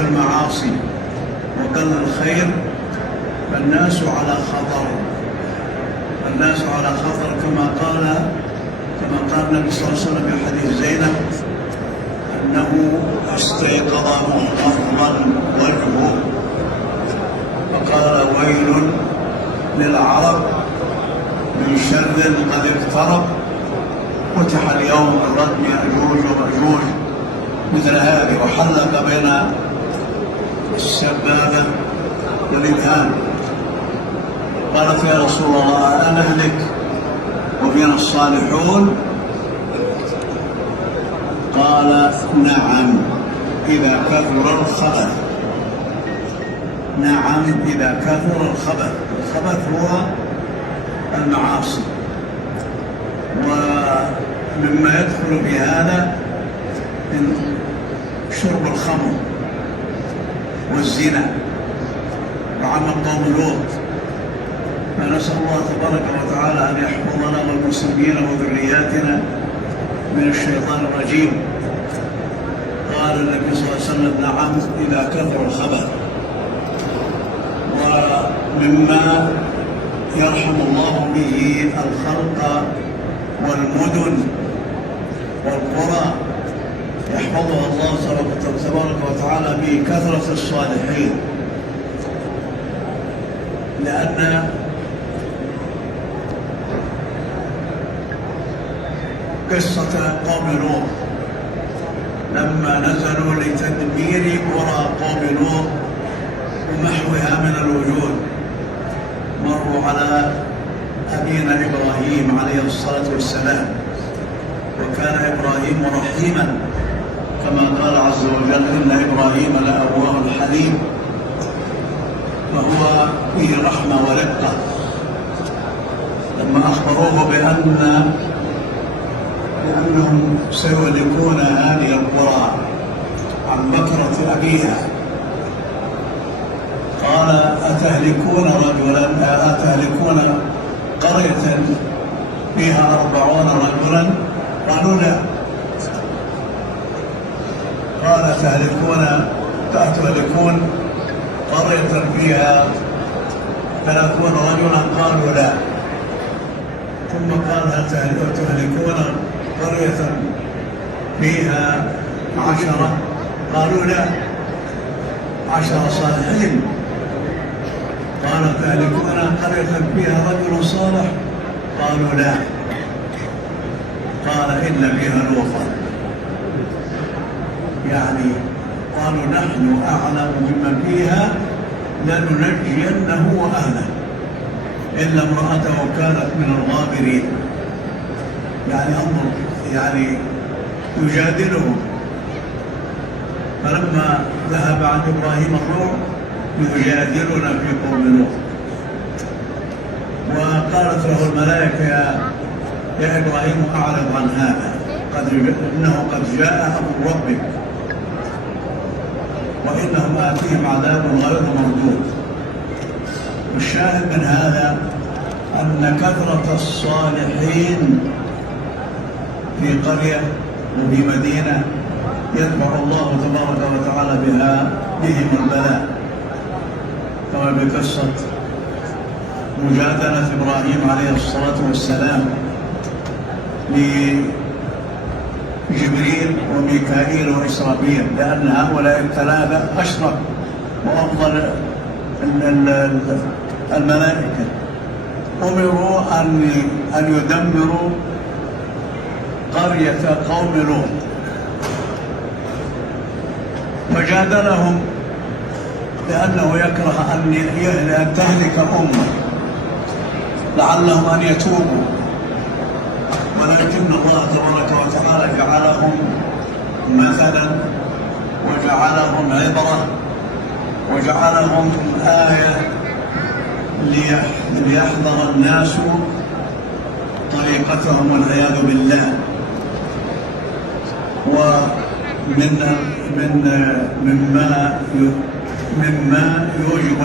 المعاصي وقل الخير فالناس على خطر. الناس على خطر كما قال النبي صلى الله عليه وسلم في حديث زينب أنه استيقظ محمرا وجهه فقال ويل للعرب من شر قد اقترب فتح اليوم من ردم يأجوج ومأجوج مثل هذه وحلق بين السبابة والإبهام. قالت يا رسول الله أنا أهلك وفينا الصالحون؟ قال نعم إذا كثر الخبث. نعم إذا كثر الخبث. الخبث هو المعاصي، ومما يدخل في هذا من شرب الخمر والزنا وعمل قوم لوط. فنسأل الله تبارك وتعالى أن يحفظنا والمسلمين وذرياتنا من الشيطان الرجيم. قال النبي صلى الله عليه وسلم نعم إذا كثر الخبث. ومما يرحم الله به الخلق والمدن والقرى يحفظها الله تبارك وتعالى بكثرة الصالحين، لأن قصة قوم لوط لما نزلوا لتدمير قرى قوم لوط ومحوها من الوجود مروا على أبينا إبراهيم عليه الصلاة والسلام، وكان إبراهيم رحيما كما قال عز وجل إن إبراهيم لأواه حليم، فهو فيه رحمة ورقة. لما أخبروه بأنهم سيهلكون هذه القرى عن بكرة أبيها قال أتهلكون قرية فيها 40 رجلا؟ قالوا لا. قال تهلكون قرية فيها 30 رجلا؟ قالوا لا. ثم قال تهلكون قرية فيها 10؟ قالوا لا. 10 صالحين. قال تهلكون قرية فيها رجل صالح؟ قالوا لا. قال إن فيها لوطا. يعني قالوا نحن أعلم بمن فيها لننجينه وأهله إلا امرأته كانت من الغابرين. يعني انظر، يعني يجادلهم. فلما ذهب عن إبراهيم الروح يجادلنا في قوم لوط. وقالت له الملائكة يا إبراهيم أعرض عن هذا إنه قد جاء أمر ربك وإنهم آتيهم عذاب غير مردود. والشاهد من هذا أن كثرة الصالحين في قرية وفي مدينة يدفع الله تبارك وتعالى بهم البلاء، كما بقصة مجادلة إبراهيم عليه الصلاة والسلام لجبريل وميكائيل وإسرافيل، لأن هؤلاء الثلاثة أشرف وأفضل الملائكة أمروا أن يدمروا قرية قوم لوط. فجادلهم لأنه يكره أن تهلك أمة لعلهم أن يتوبوا، ولكن الله تبارك وتعالى جعلهم مثلا وجعلهم عبرة وجعلهم آية ليحذر الناس طريقتهم والعياذ بالله. ومما يوجب